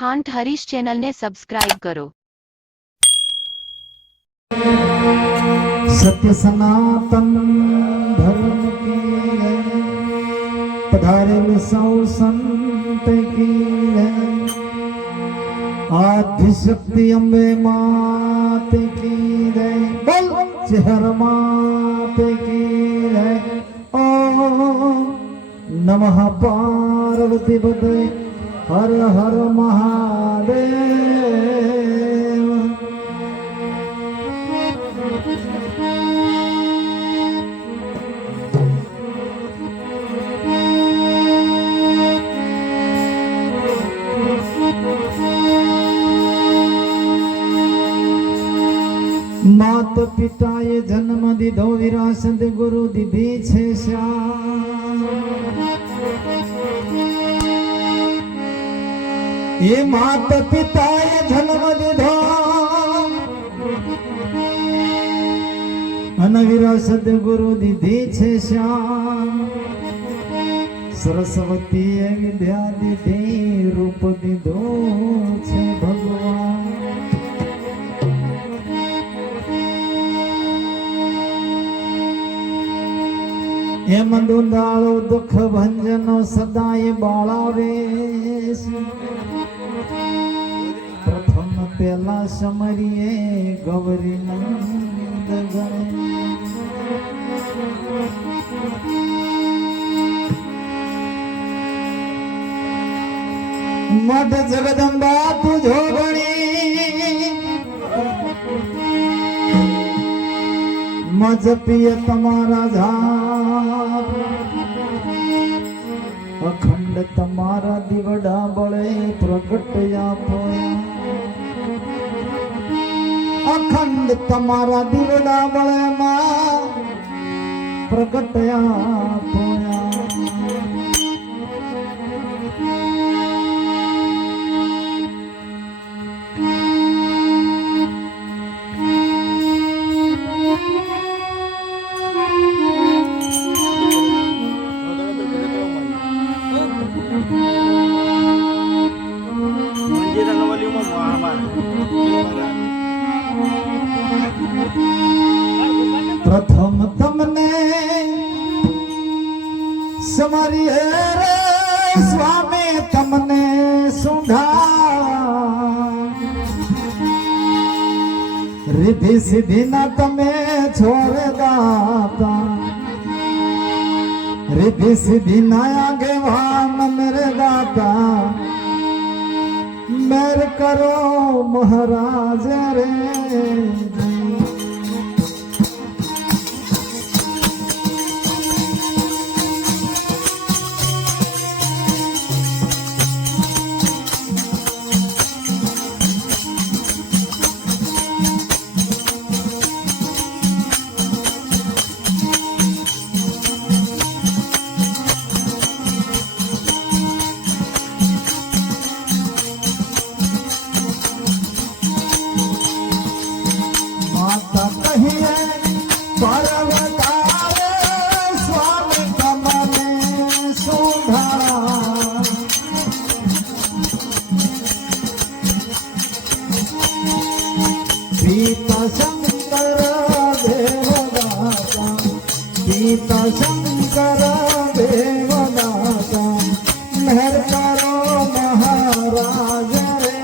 ખાંટ હરીશ ચેનલને સબસ્ક્રાઇબ કરો। सत्य सनातन धर्म की है, पधारेल सौ संत की है। आदि शक्ति अम्बे मात की है, बोल चेहर मात की है। ओम नमः पार्वती पते हर हर महादेव। मात पिताए जन्म दीधो विरासत गुरु दीधी छे श्याम। ये मात पिताए जन्म दीधो अन विरासत गुरु दीधी छे श्याम। सरस्वती विद्या दीधी रूप दीधो छे भगवान। एम दुंदाळो दुख भंजनो सदाय बाळावे। प्रथम पेला समरिये गौरी नंद गणे। मठ जगदंबा तुझो गणी। मजपिय तमारा झाप। अखंड तमारा दिवड़ा बड़े प्रगटया पोया। अखंड तमारा दिवड़ा बड़े मां प्रगटया पोया। प्रथम तमने समारी रे स्वामी तमने सुधा। रिधि सिद्धि न तमे छोड़ दाता। रिधि सिद्धि न आगे वान मेरे दाता। मेर करो महाराज रे। पिता शंकर देवदाता। मेहर करो महाराज रे।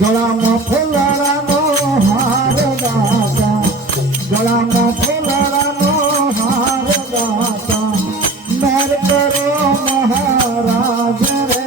गळाમાં ફૂલડાનો હાર દાતા। ગળામાં ફૂલડાનો હાર દાતા। મેર કરો મહારાજ રે।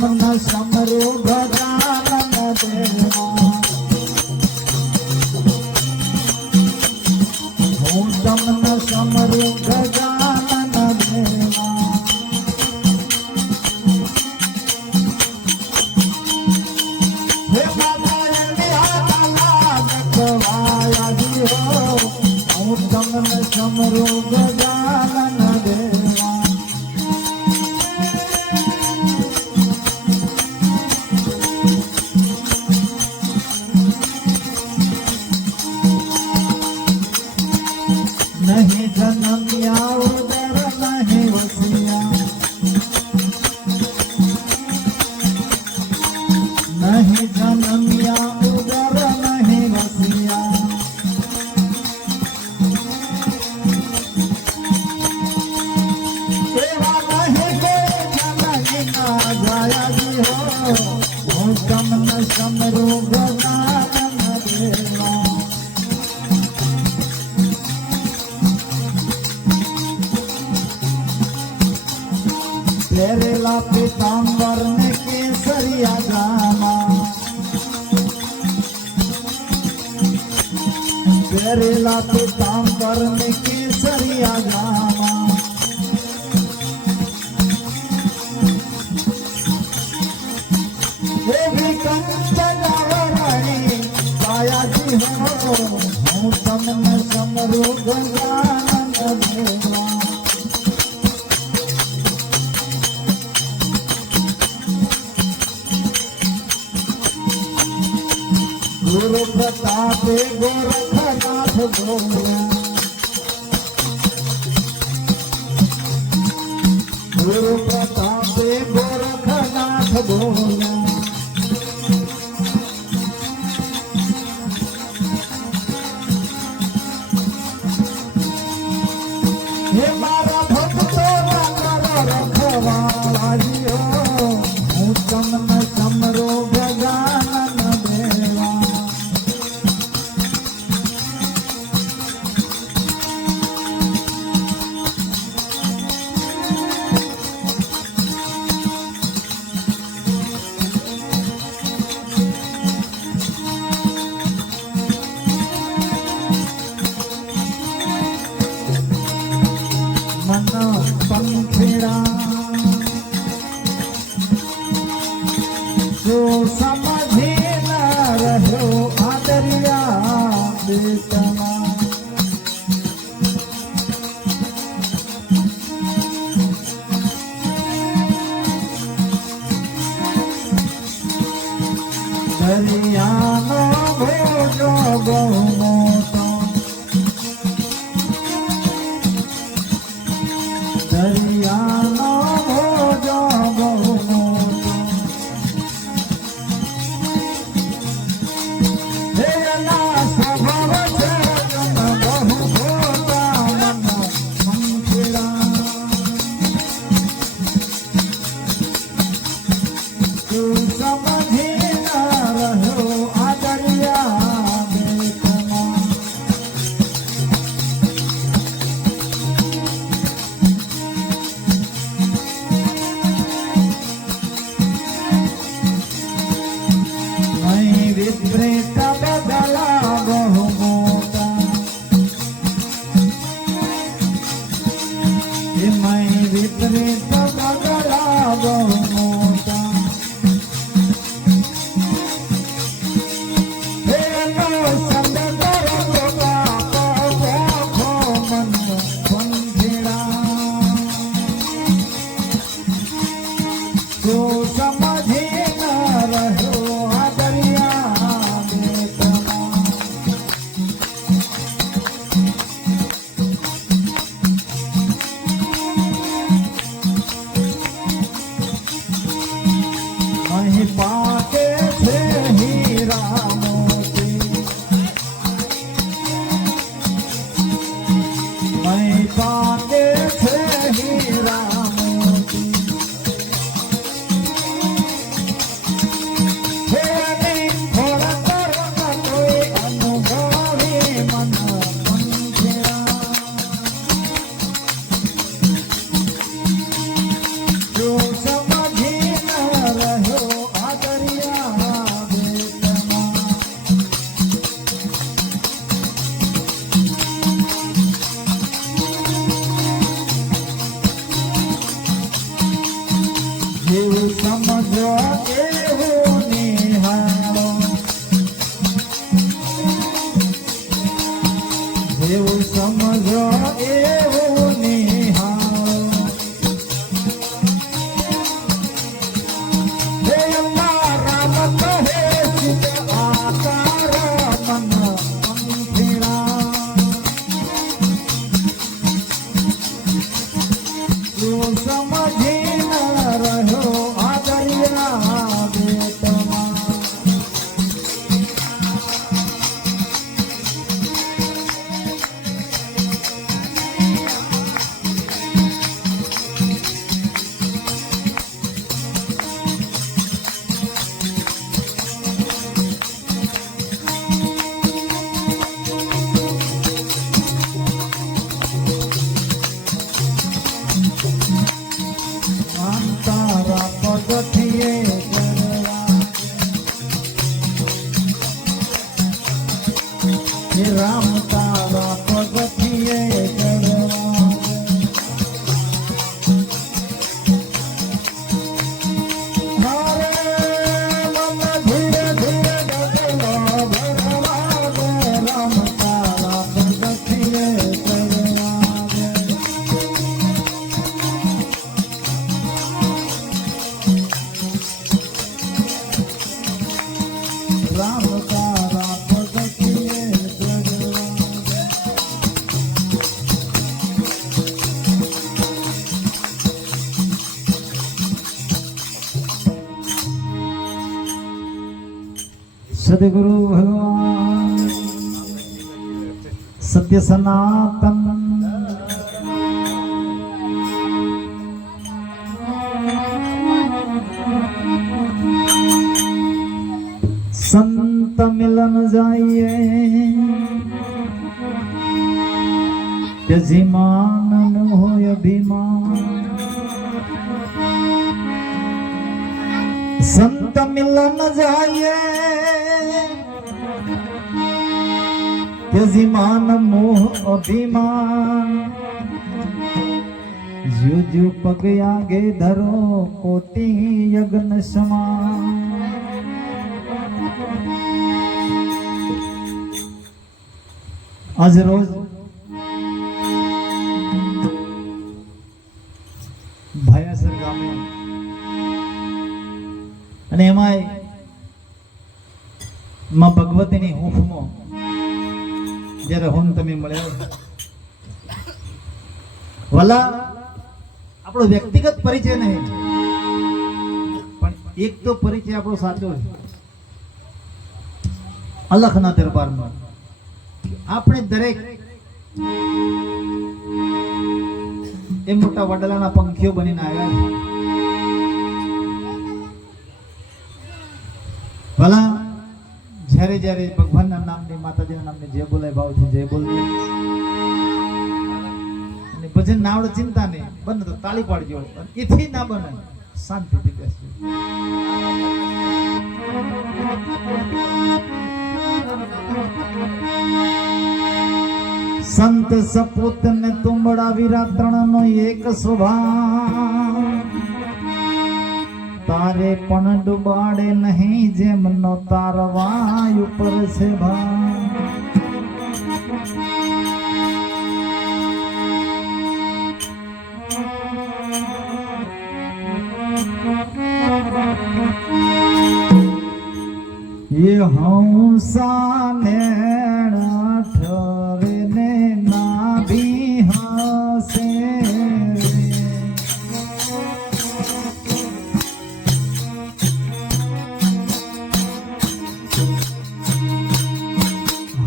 તમને સમરું ગજાનન દેવા હું તમને સમરું ગજાનન દેવા હે માતા એની આલા નખવાયા જીવો હું તમને સમરું ગજાનન દેવા नहीं जन्मिया उदर नहीं वसिया नहीं जन्मिया उदर नहीं वसिया एवा नहीं कोई जननी ना जाया जी हो હું તમને સમરું ગજાનન દેવા પહેરેલા પીતાંબર ને કેસરિયા જામા પહેરેલા પીતાંબર ને કેસરિયા જામા એવી કંચનાવરણી કાયાજી હો હું તમને સમરું ગજાનન દેવા ગુરુ પ્રતાપે ગોરખનાથ બોલ્યા ગુરુ પ્રતાપે ગોરખનાથ બોલ્યા હે મારા ભક્તો રખવાળાજીઓ હું તમને સમરો ગજાનન દેવા મન પંખીડા જો સમજી ન રહ્યો આ દરિયા બેટમાં દરિયાનો ભોજો બહુ મોટો દરિયાનો ભોજો બહુ મોટો એના સ્વભાવ છે બહુ ખોટા મન પંખીડા તું સમજી ન રહ્યો આ દરિયા બેટમાં અહીં વિપરીત બદલા બહુ મોટા એમાં વિપરીત બદલા બહુ મોટા એનો સંગ કરો બાપો ગોખો મન પંખીડા તો સમજી ન રહ્યો આ દરિયા બેટમાં તું સમજી ન રહ્યો આ દરિયા બેટમાં. આમ તારા પગથિયે કરવા હે રામ તારા પગથિયે કરવા મારે મન ધીરે ધીરે ડગલો ભરવા દે રામ તારા પગથિયે કરવા રામ તારા પગથિયે કરવા સદગુરુ ભગવાન સત્ય સનાતન સંત મિલન જાઈએ ત્યજી માન ન હોય અભિમાન સંત મિલન જાઈએ ત્યજી માન મોહ અભિમાન જુજુ પગ આગે ધરો કોટી યજ્ઞ સમાન આજ રોજ ભાયાસર ગામે અને એમાંય માં ભગવતીની હૂંફમાં જ્યારે હું તમે મળ્યો વલા આપણો વ્યક્તિગત પરિચય નહીં પણ એક તો પરિચય આપણો સાચો છે અલખના દરબારમાં આપણે દરેક એ મોટા વડલાના પંખીઓ બનીને આવ્યા છે ભલા જ્યારે જ્યારે ભગવાનના નામની માતાજીના નામની જય બોલાય ભાવથી જય બોલજો અને ભજન ના આવડે ચિંતા નહીં બને તો તાળી પાડજો એથી ના બને શાંતિથી બેસજો સંત સપૂત ને તુંબડા વીરા ત્રણ નો એક સ્વભાવ તારે પણ ડુબાડે નહીં જેમનો તારવાય ઉપર છે ભાવ ये हंसा नैण ठरे ने ना भी हंसे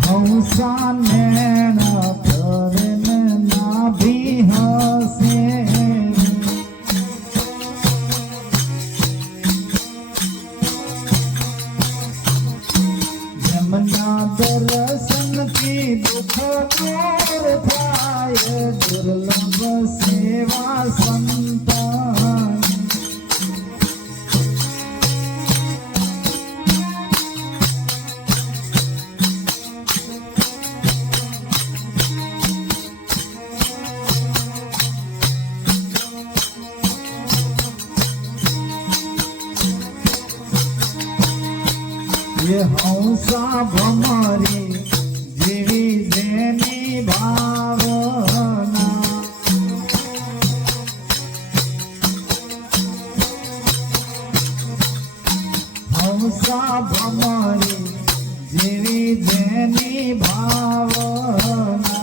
हंसा नैण ठरे ने ना भी हंसे दर्शन की दुख दूर थाय दुर्लभ सेवा संतान ये हंसा भमरी जीवी जेनी भावना हंसा भमरी जीवी जेनी भावना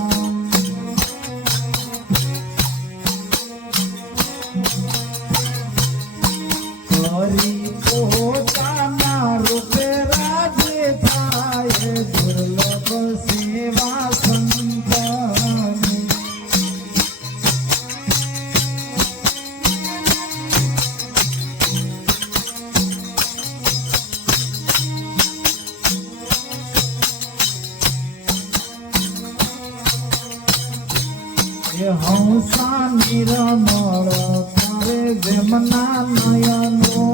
નિરમળ તારે જેમના નયનો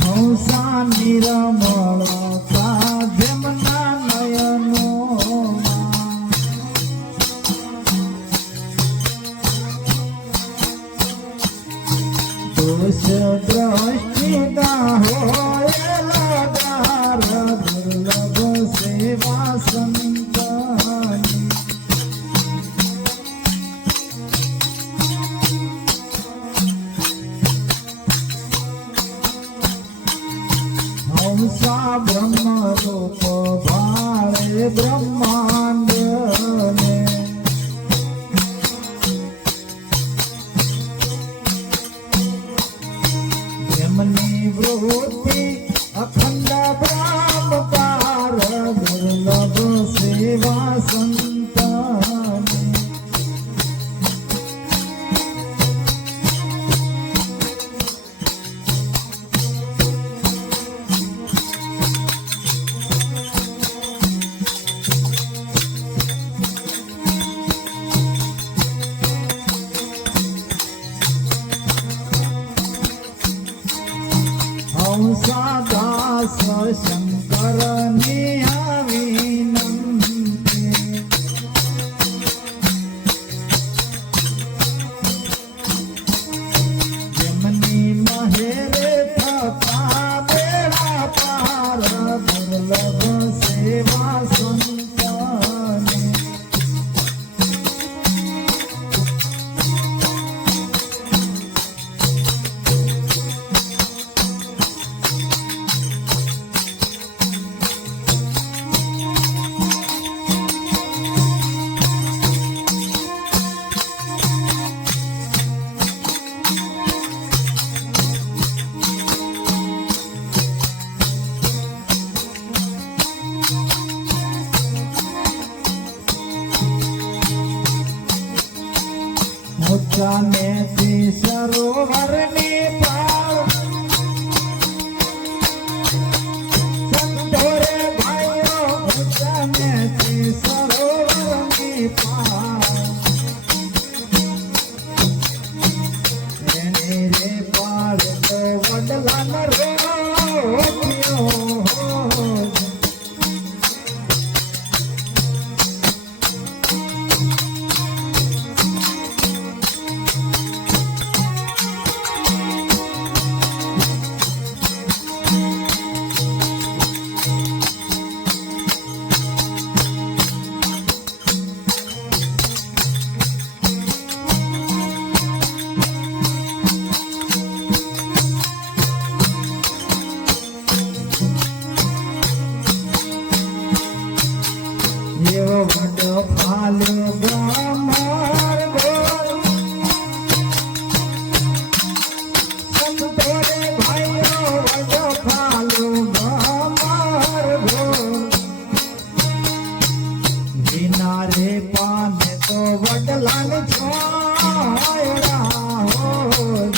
હંસા નિરમળ જેમના નયનો દોષ દ્રષ્ટિના હોય દાર દુર્લભ સેવા સંતની હંસા બ્રહ્મ રૂપ ભાળે બ્રહ્માંડ ને જેમની વૃત્તિ અખંડ બ્રહ્મ પાર દુર્લભ સેવા સંતની હંસા દાસ શંકરની વિનંતી જેમની મહેરે થતા બેડા પાર દુર્લભ સેવા સંતની ઊંચાનેથી સરોવરની પાળ સંતોરે ભાઈઓ ઊંચાનેથી સરોવરની પાળ એની રે પાળ તો વડલાનો રોટિયો એવો વડો ફાલ્યો બ્રહ્મર ગોળ સંતોરે ભાઈઓ વડો ફાલ્યો બ્રહ્મર ગોળ વિના રે પાને તો વડલાન છોયડા હોય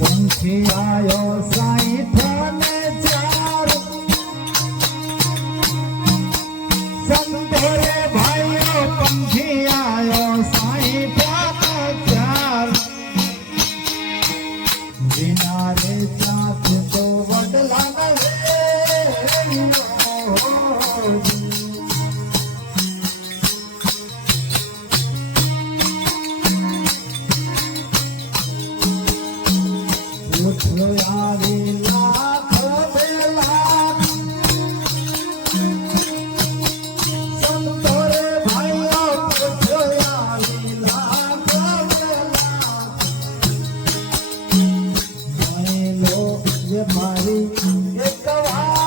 પંખી આયો સાઈઠ ને ચાર સંતોરે ભાઈઓ પંખી આયો સાઈઠ ને ચાર વિના રે ચાત તો વડલા આવી લાખ બેલા સંતોરે ભાઈઓ આવી લાખ બેલા લો જે મારી એક વાયો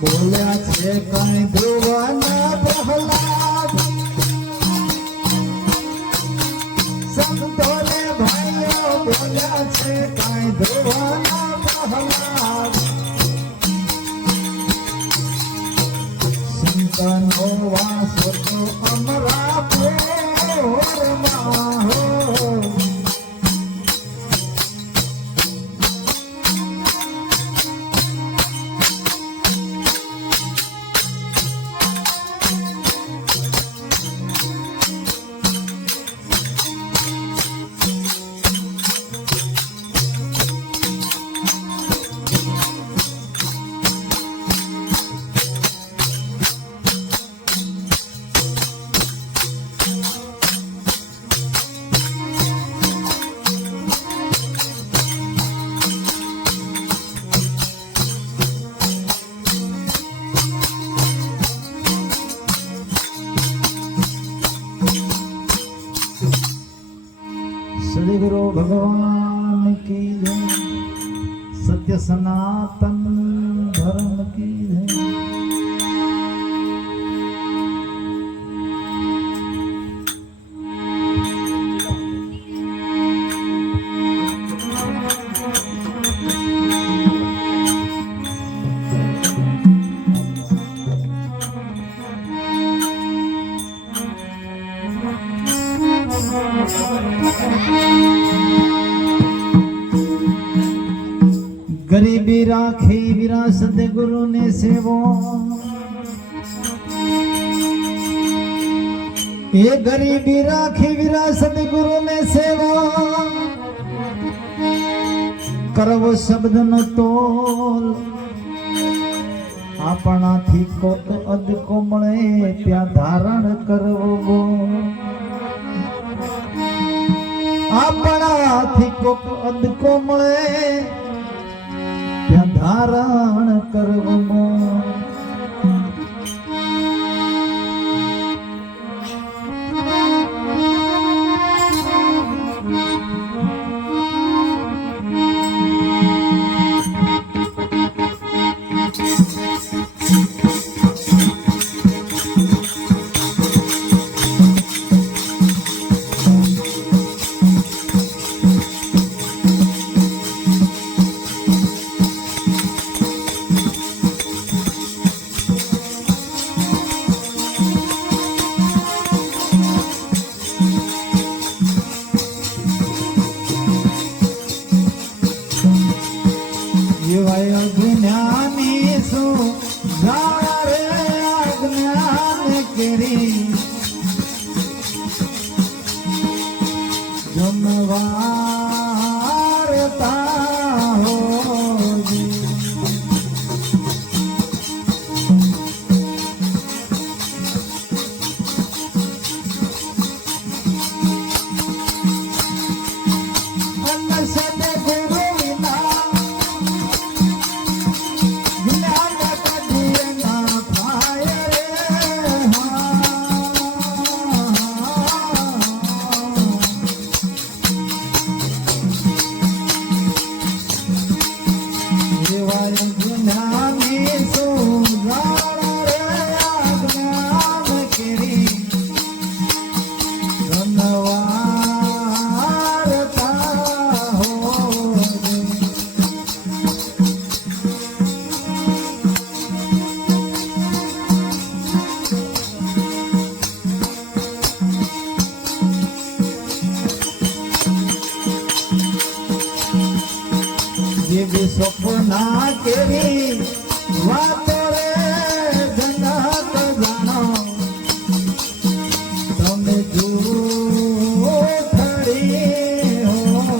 બોલ્યા છે કઈ ધ્રુવના પ્રહલાદ સંતોને ભાઈઓ બોલ્યા છે કઈ ધ્રુવના પ્રહલાદ સંતનો વાસ તો અમરા પોરમાં હો श्री गुरु भगवान की जय सत्य सनातन धर्म की जय गरीबी राखी विरासत गुरु ने सेवो ये गरीबी राखी विरासत गुरु ने सेवो करवो शब्द नो तोल आपणाथी कोक अदको मळे त्या धारण करवो आपणाथी कोक अदको मळे ત્યાં ધારણ કરવું જ્ઞાની શું જાણે અજ્ઞાન કરી જમવારતા હોજી સપના કેવી વાતો રે જનક જાણો તમે જૂઠડી હો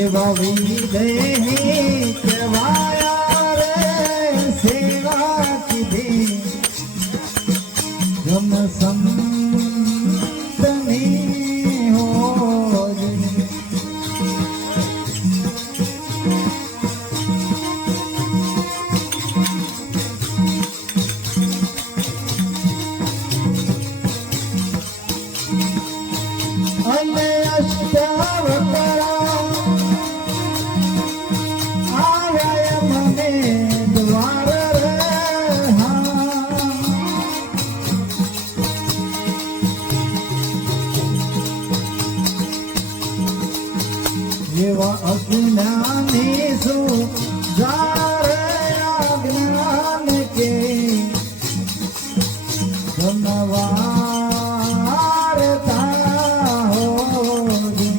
એવા વિદેહી કહેવાયા રે સેવા કીધી જમ સંતની હોજી દ્વાર રે હા એવા અજ્ઞાની શું જારે અજ્ઞાન કે ધનવારતા હોરી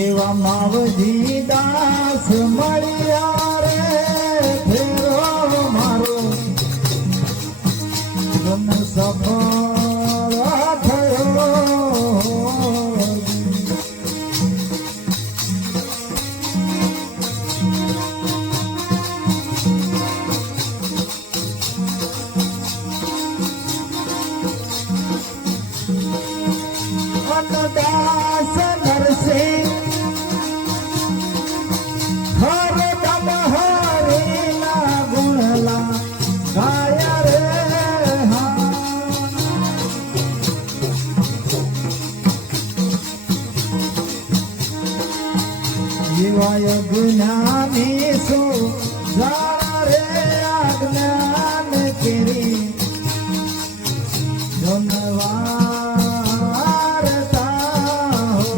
એવા માવજી દાસ મળ્યા રે ફેરો મારો ધન સફળ થયો દાસ નરસિંહ હરદમ હરિના ગુણલા ગાય રે હા જીવાય જ્ઞાની શું જાણ રે આજ્ઞાન કેરી ધનવારતા હોય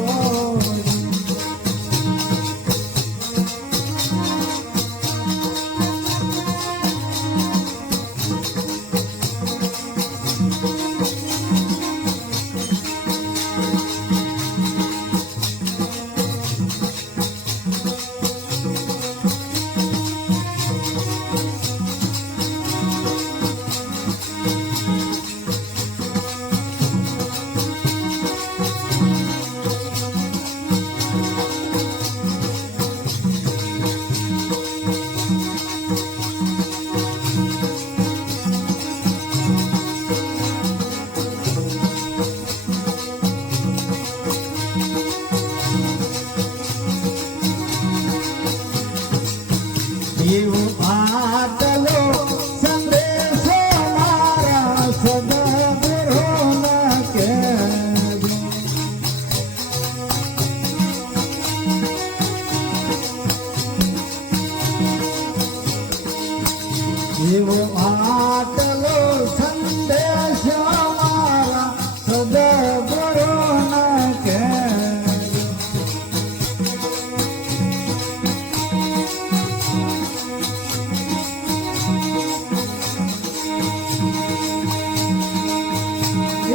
એવું આટલો સંદેશો મારા સદગુરુના કહેજો એવો આટલો સંદેશો મારા સદગુરુના કહેજો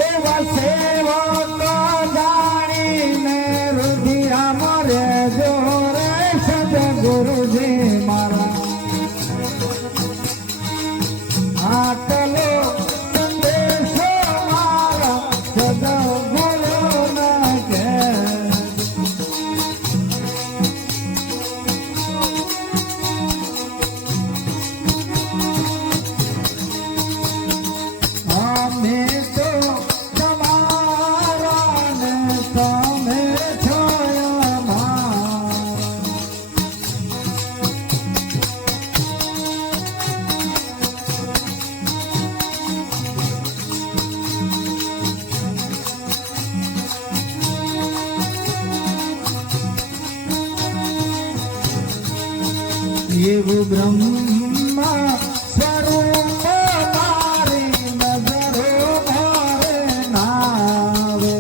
એવા સેવક જાણીને રુધિરામ રેજો રે સદગુરુજી મારા આટલો સંદેશો મારા સદગુરુના કહેજો અમે તો તમારા ને તમે છો અમારા એવું બ્રહ્મા સ્વરૂપ મારી નજરો મારે નાવે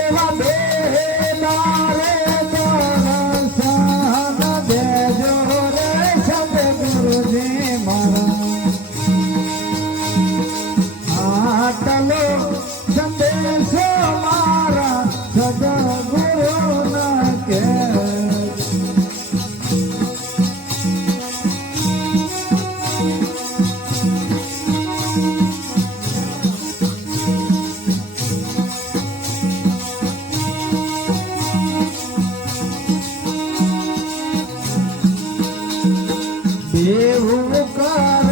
એવા બેદારે દર્શન દેજો રે સદગુરુજી મારા આટલો સંદેશો મારા સદગુરુના કહેજો દેવું કર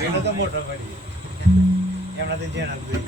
એનો તો મોટો પડી એમનાથી જેણ આપી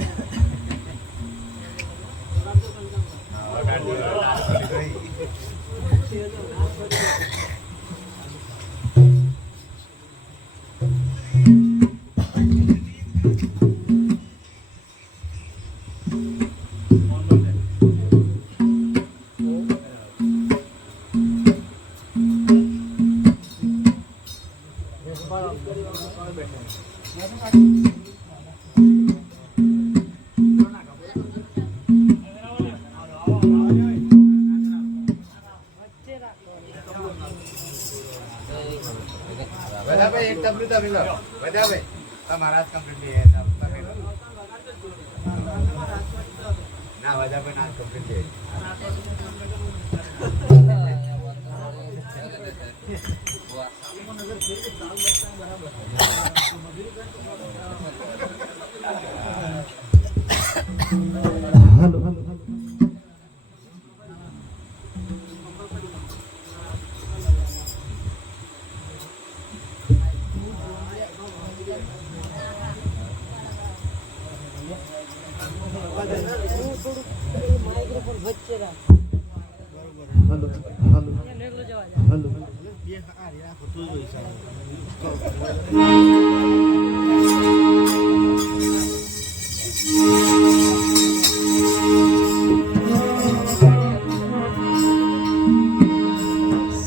બધા ભાઈ એક ટપલું તમે લો બધા ભાઈ તમારા જ કમ્પ્લીટ તમે લો ના બધા ભાઈ ના કમ્પ્લીટ છે હાલો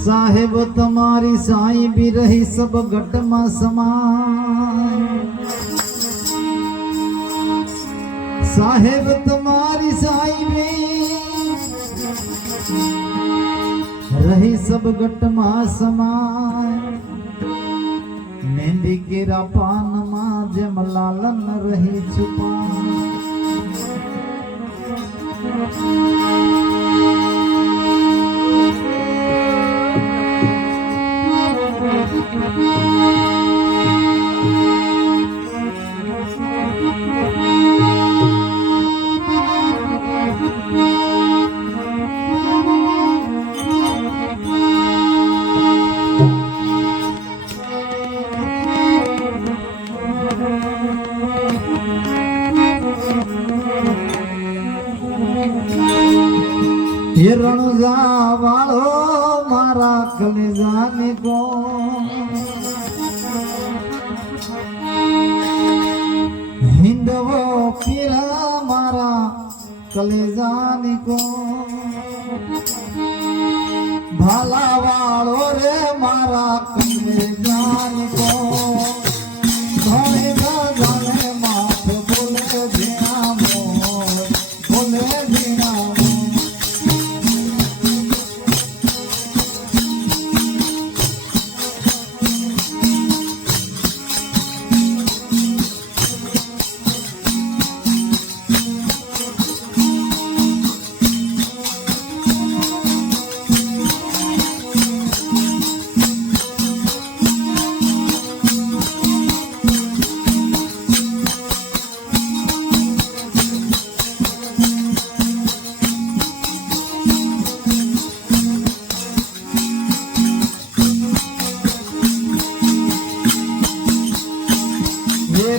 સાહેબ તમારી સાઈ બી રહી સબ ઘટમાં સમાય સાહેબ તમારી સાઈ બી રહી સબ ઘટમાં સમાય મેંદી કેરા પાનમાં જેમ લાલન રહી છુપા હિરણજા વાળો મારા કલેજાને કો હિંદવો પીલા મારા કલેજાને કો ભાલા વાળો રે મારા કલેજાને કો ધોળે ગગને માથ બોલે ભીણા મોર બોલે ભીણા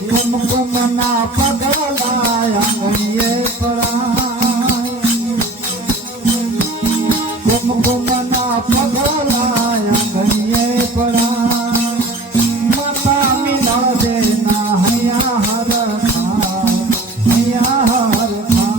કુમકુમના પગલાય આંગણીએ પરાય કુમકુમના પગલાય આંગણીએ પરાય માતા મિલા દેના હૈયા હર ખા હૈયા હર ખા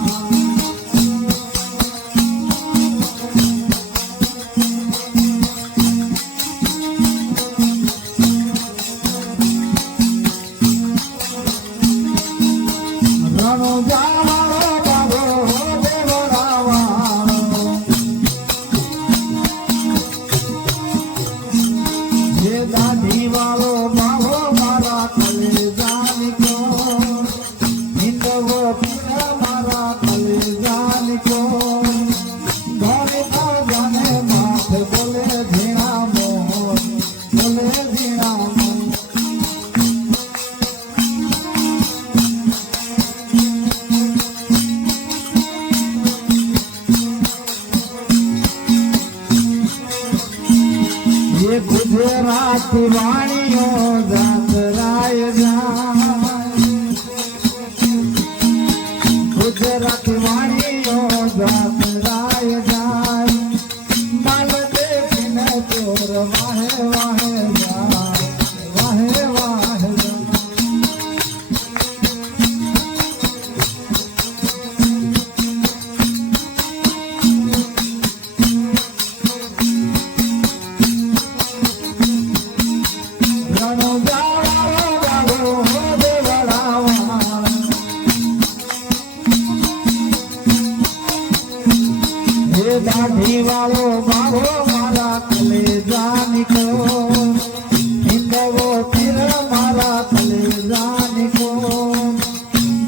ગુજરાતી વાણી વાણીઓ જાતરાય જાય ગુજરાતી વાણીઓ જાતરાય જાય માલ દેખીને ચોર વાહે વાહે જાય વાહે વાહે જાય દાઢી વાળો બાબો મારા કલેજા નીકો હિંદવો પીર મારા કલેજા નીકો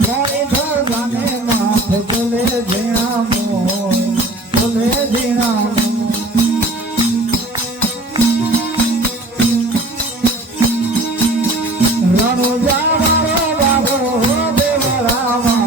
ગણી ધરવાને માથ બોલે ઝીણા મોય બોલે ઝીણા રણુજા વાળો બાબો દેવળાવા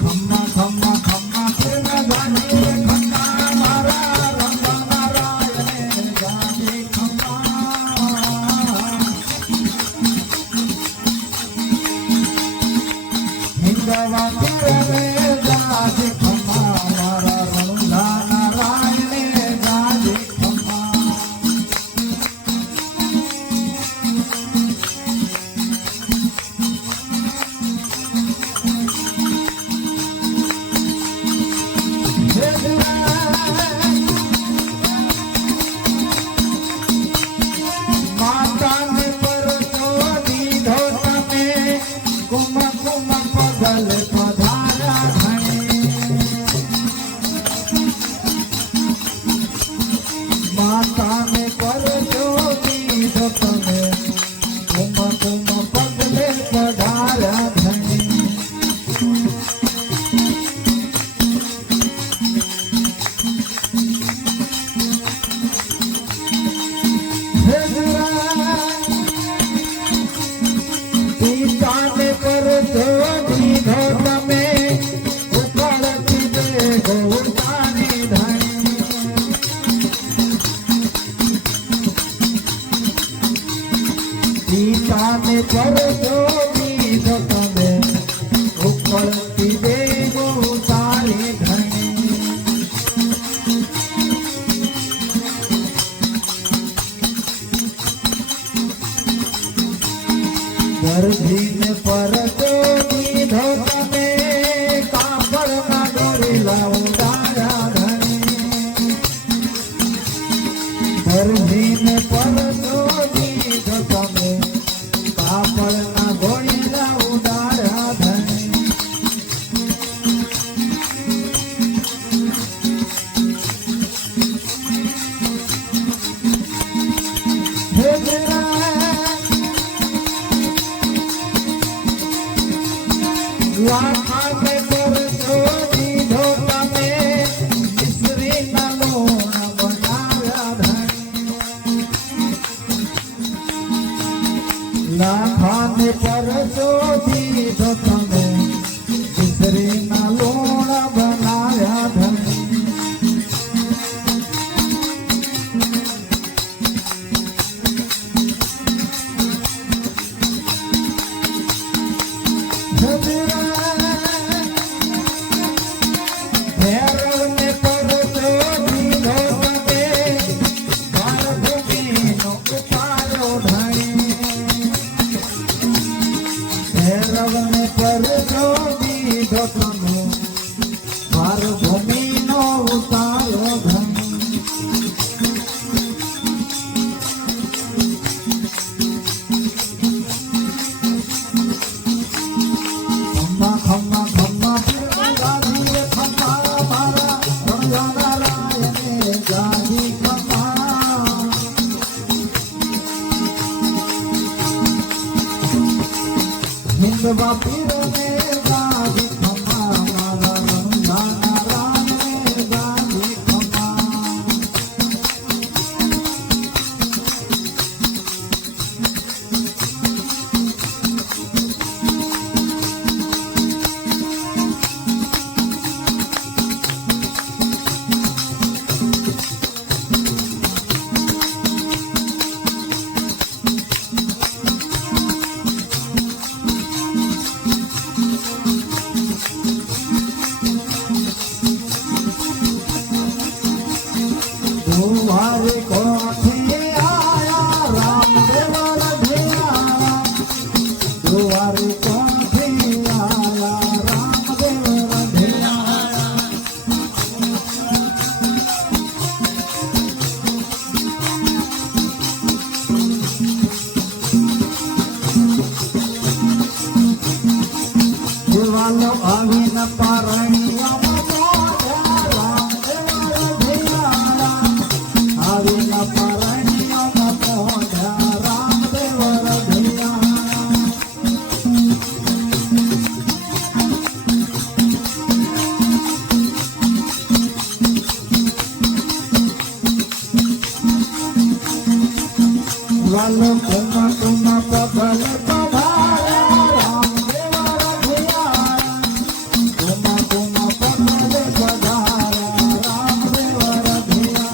ખમ્મા ખમ્મા ખમ્મા પ્રેમ ગાને ખમ્મા મારા રંગ નારાયણે ગાને ખમ્મા હિંદવા પીરને ગાજે ખમ્મા મારા રંગ નારાયણે ગાજે ખમ્મા માતાને પરસો દીધો તમે કુમ કુમ પગલ પધારા ધણી માતાને પરસો દીધો તમે કુમ કુમ પગલે પધારા ધણી પિતાને પરસો દીધો તમે ઉકળતી દેખો ઉતાની ધણી પિતાને પરસો દીધો તમે ઉકળતી દેખો ઉતાની ધણી દર્દીને પરસો દીધો તમે કાપડના દોરેલા ઉડાયા ધણી દર્દીને પરસો દીધો તમે કાપડના દોરેલા ઉડાયા ધણી લાખાને પરસો દીધો તમે મિશ્રીના લોણા બનાવ્યા ધણી લાખાને પરસો દીધો તમે મિશ્રીના લોણા બનાવ્યા ધણી ભૈરવને પરસો દીધો તમે ભારભૂમિનો ઉપાડો ધણી ભૈરવને પરસો દીધો તમે ભારભૂમિનો ઉતારો ધણી વિઠવા પીરને ગાદી ખમા મારા રંધાના રામને ગાદી ખમા तुम्हारे कोठे आया रामदेव रघुराया तुम्हारे कोठे आया रामदेव रघुराया दिवालो आवी न पारणिया वालो कुमा कुमा पबल पधारा रामदेव रघुराया कुमा कुमा पबल पधारा रामदेव रघुराया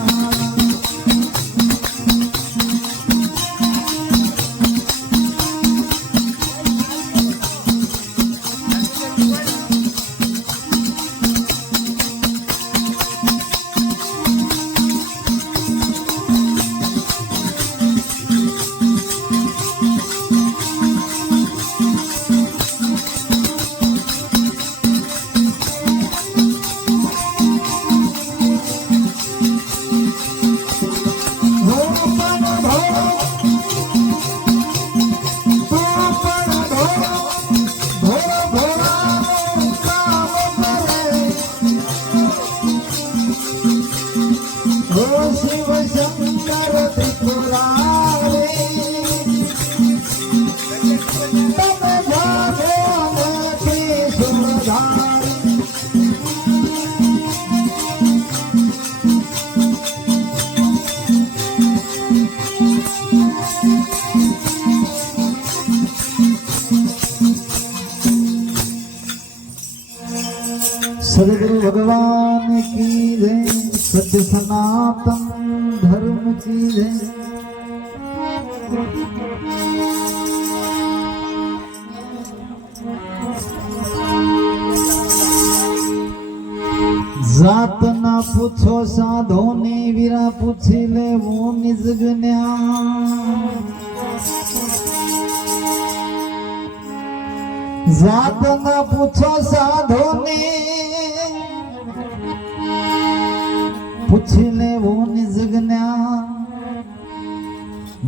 शिव शंकर त्रिपुरारी तब भागवती सुधारी सदगुरु भगवान की जय सत्य सनातन धर्म की जय जात ना पूछो साधो ने वीरा पूछी ले वो निज ज्ञान जात ना पूछो साधो ने पूछी ले वो निज ज्ञान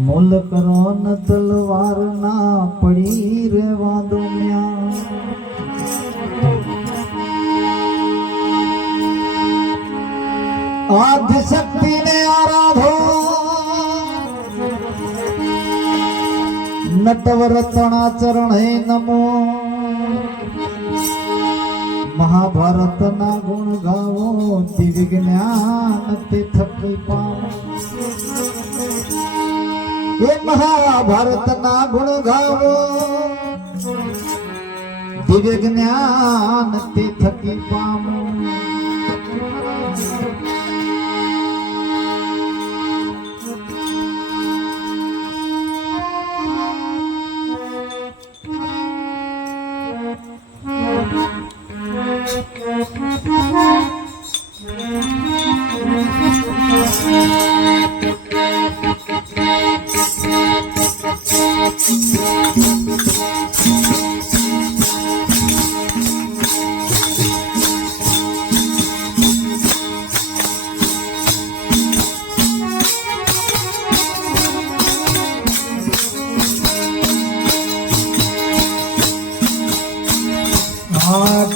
मूल करो न तलवार ना पड़ी रेवा दुनिया आदि शक्ति ने आराधो नटवर तणा चरण है नमो महाभारत ना गुण गावो दिव्य ज्ञान ते थकी पाओ ये महाभारत ना गुण गावो दिव्य ज्ञान ते थकी पाओ आठ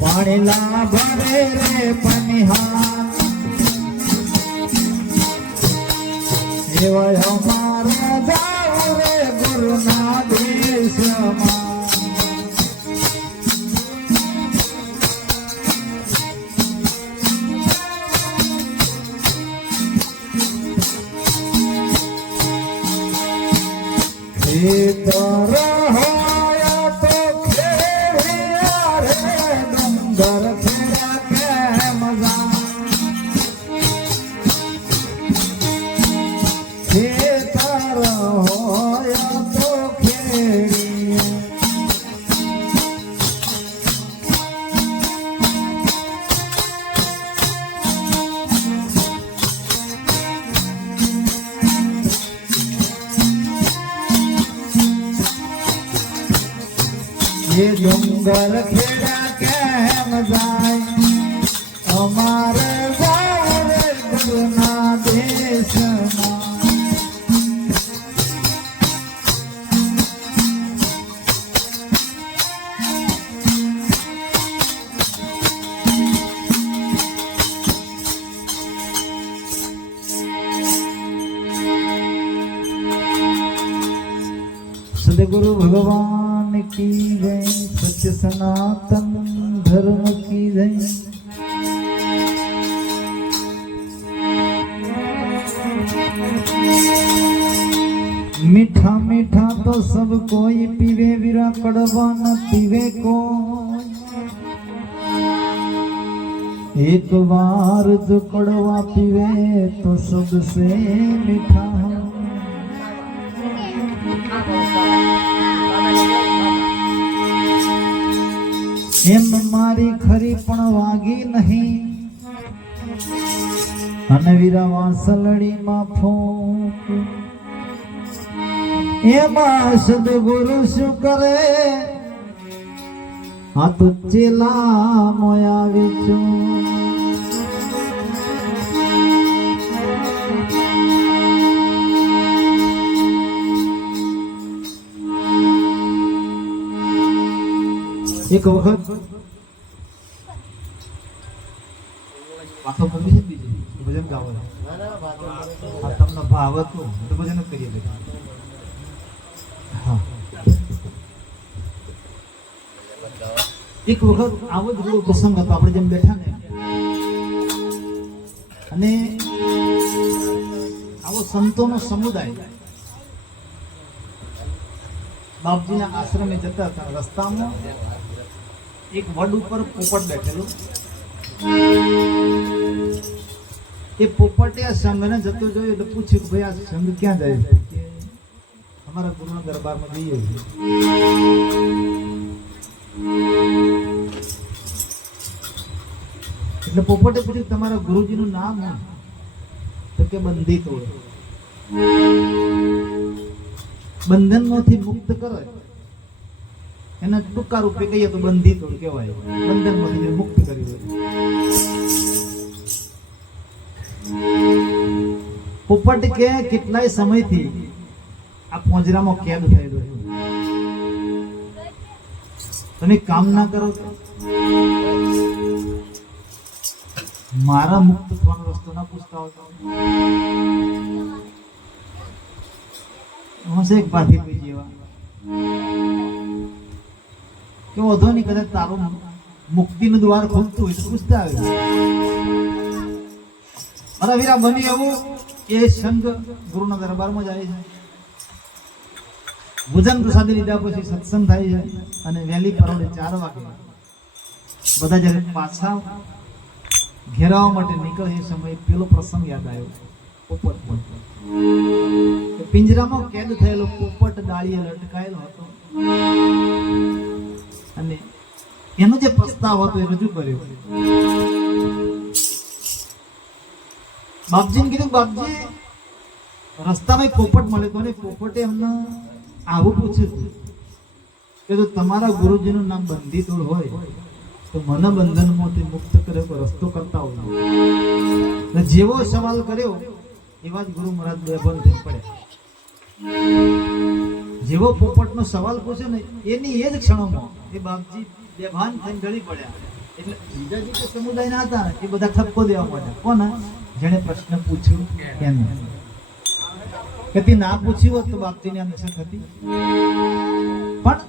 પાણીલા ભરે રે પનિહાર એવા અમારે જાવ રે ગુરુના દેશમાં ખેતર હોય તો ખેડિયા રે ડુંગર ખેડા કેમ જા ખેતર હોય તો ખેડિયા ये डूंगर खेड़ा केम जाय अमारे जाव रे गुरुना देशમાં सदगुरु भगवान की जय सत्य सनातन धर्म की जय मीठा मीठा तो सब कोई पीवे वीरा कड़वा न पीवे को एक बार जो कड़वा पीवे तो सबसे मीठा એમ મારી ખરી પણ વાગી નહીં અને વીરા વાસલડીમાં ફૂંક એમાં સદગુરુ શું કરે આ તો ચેલા મોયા વેચું એક વખત વાતો કરવી છે બીજી ભજન ગાવાનું તમને ભાવ હતો તો ભજન જ કરીએ હા એક વખત આવો જ પ્રસંગ હતો આપણે જેમ બેઠા ને અને આવો સંતોનો સમુદાય બાપજીના આશ્રમે જતા હતા રસ્તામાં એક વડ ઉપર પોપટ બેઠેલો એ પોપટે આ સંઘને જતો જોયો એટલે પૂછ્યું કે ભાઈ આ સંઘ ક્યાં જાય છે અમારા ગુરુના દરબારમાં જઈએ છીએ એટલે પોપટે પૂછ્યું તમારા ગુરુજીનું નામ તો કે બંધી તોડ બંધનમાંથી મુક્ત કરે એના ટૂંકા રૂપે કહીએ તો બંધી તોડ કહેવાય બંધનમાંથી મુક્ત કરી દે પોપટ કે કેટલાય સમયથી આ પોંજરામાં કેદ થયેલો છે તમે કામ ના કરો મારા મુક્ત થવાનો રસ્તો ના પૂછતા હોતો હશે એક પાછી કોઈ જેવા કે વધો નહીં કદાચ તારું મુક્તિનું દ્વાર ખોલતું હોય તો પૂછતા આવે મારા વીરા બની એવું એ સંઘ ગુરુના દરબારમાં જાય છે ભોજન પ્રસાદી લીધા પછી સત્સંગ થાય છે અને વહેલી પરોઢે 4 વાગે બધા જ્યારે પાછા ઘેરાવા માટે નીકળે એ સમયે પેલો પ્રસંગ યાદ આવ્યો પોપટ પિંજરામાં કેદ થયેલો પોપટ ડાળીએ લટકાયેલો હતો અને એનો જે પ્રસ્તાવ હતો એ રજૂ કર્યો બાપજીને કીધું બાપજી રસ્તામાં એક પોપટ મળ્યો હતો ને પોપટે એમને આવું પૂછ્યું હતું કે જો તમારા ગુરુજીનું નામ બંધીતોડ હોય તો મને બંધનમાંથી મુક્ત કર્યો તો રસ્તો કરતા હોય. જેવો સવાલ કર્યો એવા જ ગુરુ મહારાજ બેભાન થઈ પડ્યા. જેવો પોપટનો સવાલ પૂછ્યો ને એની એ જ ક્ષણોમાં એ બાપજી બેભાન થઈને ઢળી પડ્યા. એટલે બીજા જે સમુદાયના હતા એ બધા ઠપકો દેવા માંડ્યા. કોને? જેણે પ્રશ્ન પૂછ્યું એને. કદી ના પૂછ્યું હોત તો બાપજીની આ નશા થતી. પણ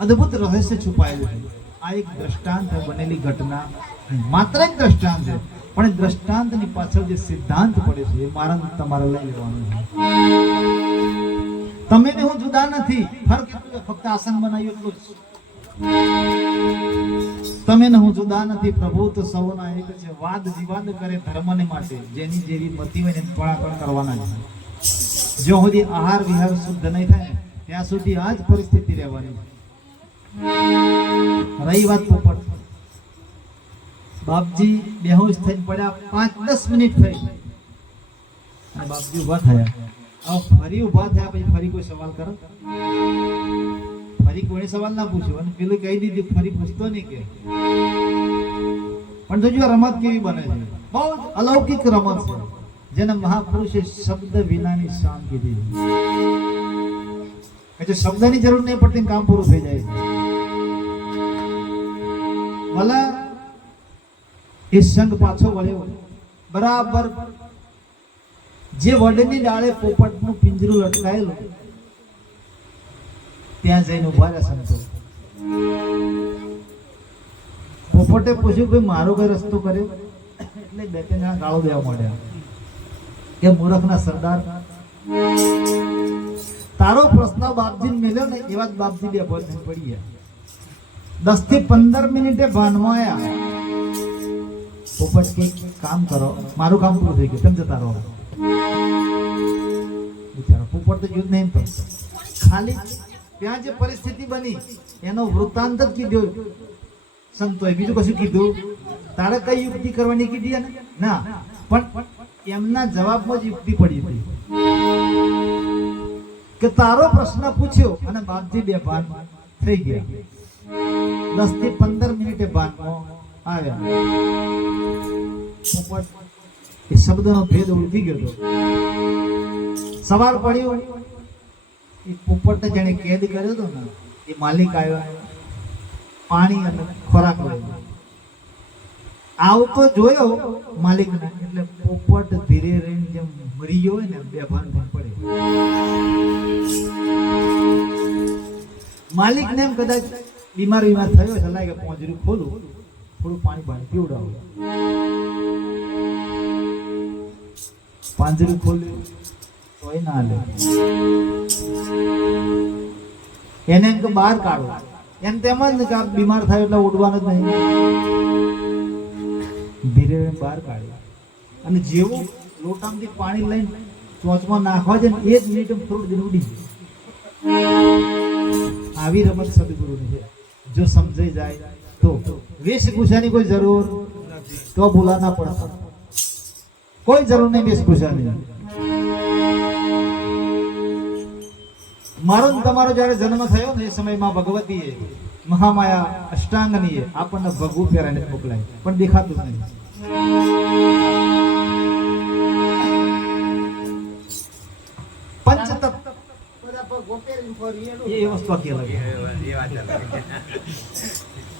અદ્ભુત રહસ્ય છુપાયેલું છે. આ એક દ્રષ્ટાંત બનેલી ઘટના, માત્ર એક દ્રષ્ટાંત છે, પણ એ દ્રષ્ટાંતની પાછળ જે સિદ્ધાંત પડે છે એ મારા તમારે લઈ લેવાનું છે. તમે ને હું જુદા નથી, ફરક ફક્ત આસન બનાવ્યું એટલું જ. તમે ને હું જુદા નથી, પ્રભુ તો સૌના એક છે. વાદ વિવાદ કરે ધર્મને માટે, જેની જેવી મતિ હોય ને પળાપળ કરવાના છે. જ્યાં સુધી આહાર વિહાર શુદ્ધ નહીં થાય ત્યાં સુધી આ જ પરિસ્થિતિ રહેવાની. રહી વાત પોપટ, બાપજી બેહોશ થઈને પડ્યા. 5-10 મિનિટ થઈ અને બાપજી ઉભા થયા. હવે ફરી ઉભા થયા પછી ફરી કોઈ સવાલ કરો? ફરી કોઈ સવાલ ના પૂછ્યો અને પેલું કહી દીધું ફરી પૂછતો નહીં કે. પણ તો જો રમત કેવી બને છે, બહુ અલૌકિક રમત છે, જેને મહાપુરુષે શબ્દ વિનાની શાન કીધી. એટલે શબ્દની જરૂર નહીં પડતી, કામ પૂરું થઈ જાય છે. ભલા એ સંઘ પાછો વળ્યો, બરાબર જે વડની ડાળે પોપટનું પિંજરું લટકાયેલું ત્યાં જઈને ઉભા રહ્યા સંતો. પોપટે પૂછ્યું ભાઈ મારો કઈ રસ્તો કર્યો? એટલે 2-3 જણા ગાળો દેવા માંડ્યા કે મૂર્ખના સરદાર, તારો પ્રશ્ન બાપજી મેલ્યો ને એવા જ બાપજી બેભાન થઈ પડી ગયા. 10 થી 15 મિનિટે ભાનમાં આવ્યા. પોપટ કે કામ કરો, મારું કામ પૂરું થઈ ગયું, તમે જતા રહો. બિચારા પોપટ તો જોયું નહીં, તો ખાલી ત્યાં જે પરિસ્થિતિ બની એનો વૃત્તાંત જ કીધો સંતોએ, બીજું કશું કીધું. તારે કઈ યુક્તિ કરવાની કીધી ને ના, પણ એમના જવાબમાં જ યુક્તિ પડી હતી કે તારો પ્રશ્ન પૂછ્યો અને બાપજી બેભાન થઈ ગયા. 10 થી 15 મિનિટે ભાનમાં આવ્યા. પોપટ એ શબ્દનો ભેદ ઓળખી ગયો હતો. સવાલ પડ્યો, એ પોપટને જેને કેદ કર્યો હતો ને એ માલિક આવ્યો, પાણી અને ખોરાક લઈને આવતો જોયો માલિકને. એટલે પોપટ ધીરે રહીને જેમ મરી ગયો હોય ને બેભાન થઈ પડે. માલિકને એમ કદાચ બીમાર થયો છે, લાગે પોંજરું ખોલું, થોડું પાણી પીવડાવું. પાંજરું ખોલ્યું તોય ના લે. એને એમ કે બહાર કાઢો, એમ તેમ જ ને કે આ બીમાર થાય એટલે ઉડવાનું જ નહીં. ધીરે બહાર કાઢ્યા અને જેવું લોટામાંથી પાણી લઈને ચોચમાં નાખવા છે ને એ જ મિનિટ થોડું દિન ઉડી ગયું. આવી રમત સદગુરુની છે. જો સમજાઈ જાય તો વેશભૂષાની કોઈ જરૂર તો ભૂલા ના પડતા, કોઈ જરૂર નહીં વેશભૂષાની. મારો તમારો જયારે જન્મ થયો ને એ સમયમાં ભગવતીએ મહામાયા અષ્ટાંગનીએ આપણને ભગવું પહેરાઈને મોકલાય, પણ દેખાતું નહીં. પંચતત્વ એ વસ્તુ આખી અલગ.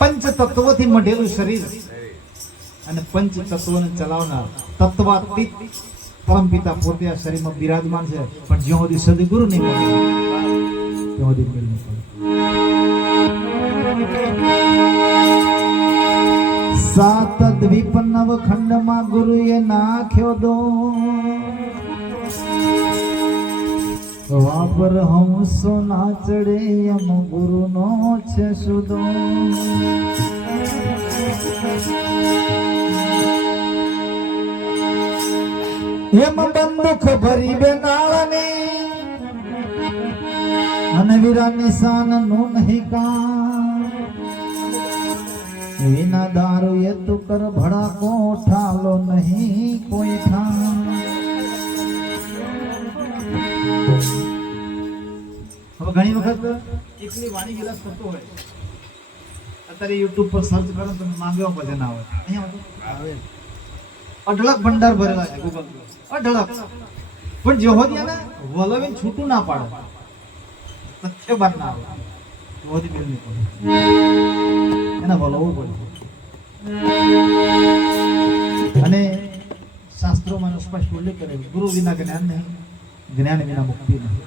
પંચતત્વોથી મઢેલું શરીર અને પંચ તત્વોને ચલાવનાર તત્વાતીત પરમપિતા પોતે આ શરીરમાં બિરાજમાન છે. પણ જ્યાં સુધી સદગુરુ નહીં મળે ત્યાં સુધી મેળ નહીં પડે. સાત દ્વીપ નવ ખંડમાં ગુરુએ નાખ્યો દો, વાપર હંસો ના ચડે એમ ગુરુનો છે સુદો. એમ બંદૂક ભરી બેનાળની અને વીરા નિશાન નું નહીં કામ. વિના દારૂ એ તું કર ભડાકો ઠાલો નહીં કોઈ ઠામ. હવે ઘણી વખત એકલી વાણી વિલાસ થતો હોય, અત્યારે યુટ્યુબ પર સર્ચ કરો તમે માંગવા ભજન આવે, અહીંયા આવે અઢળક ભંડાર ભરેલા છે ગૂગલ પર, અઢળક. પણ જો હોતી ને વલવીને છૂટું ના પાડે, તથ્ય બાર ના આવે, હોતી બેલ નહીં પડે, એને વલવવું પડે. અને શાસ્ત્રોમાં સ્પષ્ટ ઉલ્લેખ કરે, ગુરુ વિના જ્ઞાન નહીં, જ્ઞાન વિના મુક્તિ નહીં.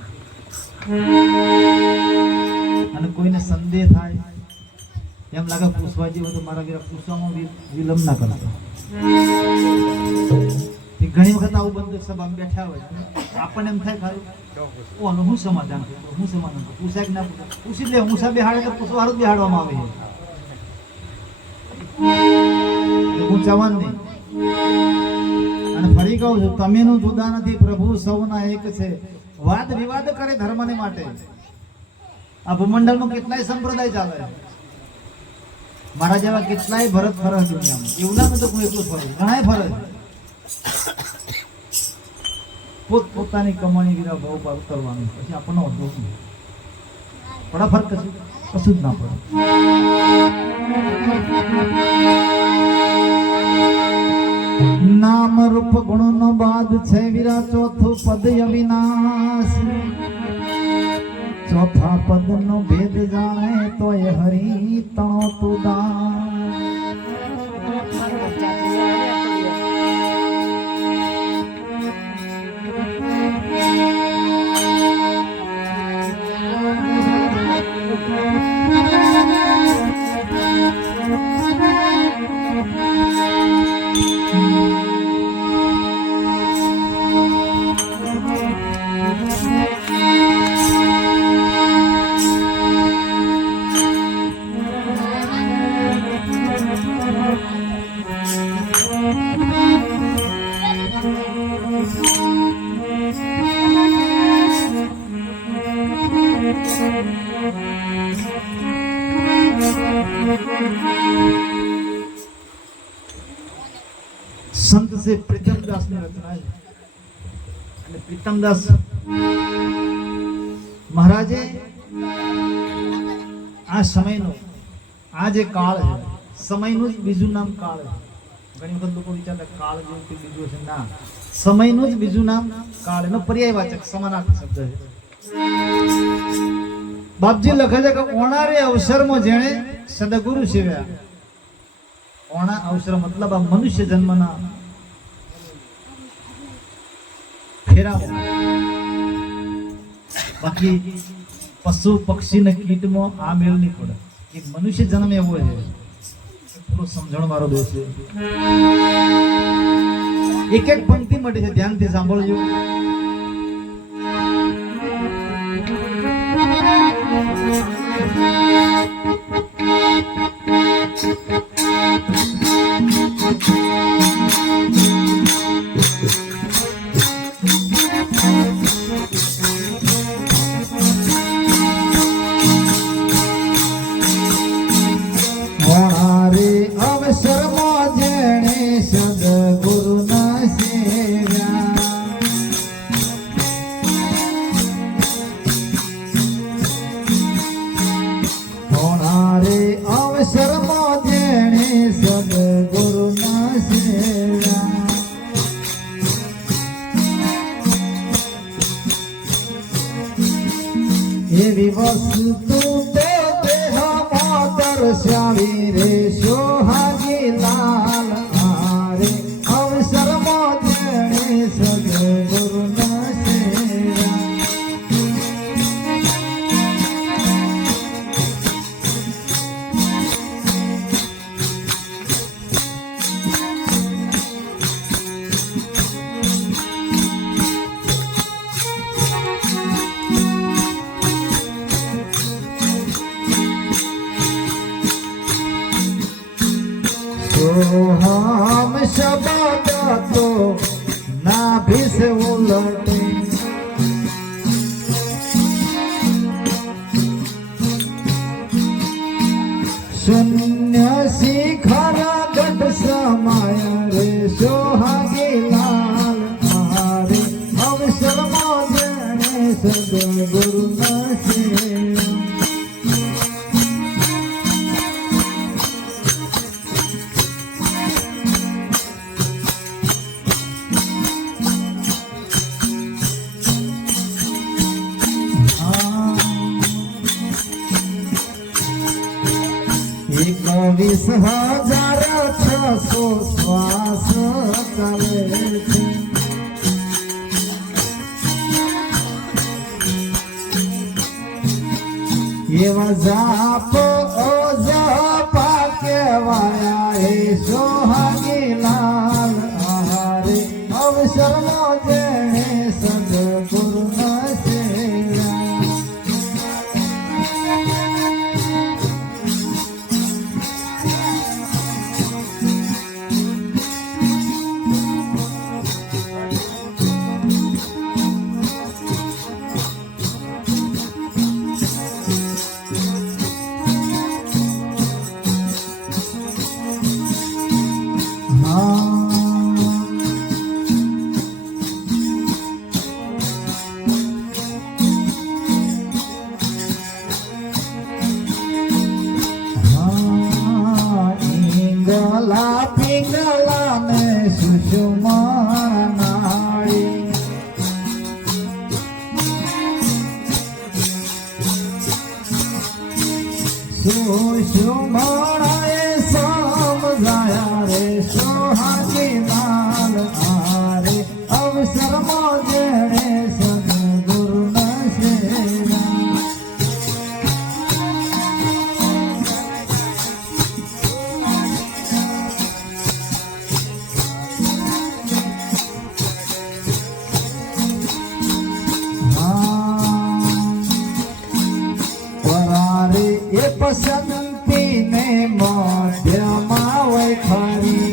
અને કોઈને સંદેહ થાય એમ લાગે પૂછવા જેવું તો મારા ઘરે પૂછવામાં વિલંબ ના કરતો. ઘણી વખત આવું બંધ સભામાં બેઠા હોય, આપણને એમ થાય ખાલી ઓનું હું સમાધાન કરું, હું સમાધાન કરું, પૂછાય કે ના પૂછી લે, હું સાહેબ બેહાડે તો પૂછવાનું જ બેહાડવામાં આવે છે. હું જવાન નહીં. અને ફરી કહું છું, તમેનું જુદા નથી, પ્રભુ સૌના એક છે. વાદ વિવાદ કરે ધર્મને માટે. આ ભૂમંડળમાં કેટલાય સંપ્રદાય ચાલે, મારા જેવા કેટલાય ભરત ફરે દુનિયામાં. એવું ના તો કોઈ એટલું ફરે, ઘણાય ફરે. પોતપોતાની કમાણી વિના ભાવ પર ઉતરવાનું, પછી આપણને વધુ થોડા ફરક કશું જ ના પડે. નામ રૂપ ગુણ નો બાદ છે વીરા, ચોથું પદ અવિનાશ. ચોથા પદ નો ભેદ જાણે તો એ હરી તણો તું દાન. संत से प्रीतमदास ने रचना है. અને પ્રીતમદાસ મહારાજે આ સમયનો, આ જે કાળ છે, સમયનું જ બીજું નામ કાળ છે. ઘણી વખત લોકો વિચારતા કાળ જેવું કે બીજું છે, ના, સમયનું જ બીજું નામ કાળ, એનો પર્યાયવાચક સમાનાર્થી શબ્દ છે. બાપજી લખે છે કે ઓણારે અવસરમાં જેણે સદગુરુ સેવ્યા. ઓણા અવસર મતલબ આ મનુષ્ય જન્મના ફેરાવો. બાકી પશુ પક્ષી ને કીટમાં આ મેળ નહીં પડે. એક મનુષ્ય જન્મ એવો છે, થોડું સમજણ વાળો દેશ છે. એક એક પંક્તિ મળી છે, ધ્યાનથી સાંભળજો. એવી વસ્તુ તે દેહમાં દર્શાવી રે સોહાગી લાલ. આરે અવસરમાં જેણે સદગુરુના સેવા. हम शब्द तो नाभि से उलटे. शून्य शिखर गट समाय रे सोहागी लाल. आरे अवसर में जेणे सदगुरु ना सेवा. 26,600 શ્વાસ ચાલે છે. એવા જાપ ઓ જાપા કેવાયા હે સોહાગી લાલ આહારે અવસરનો જેણે સદગુરુ સેવા. પિંગલા પિંગલા ને સુષમા નાળી સુષમણાએ સમજાયા રે સોહાગી લાલ આરે અવસરમાં જેણે સદગુરુ સેવા. પરારે એ પસંદતી ને મધ્યમાં વૈખારી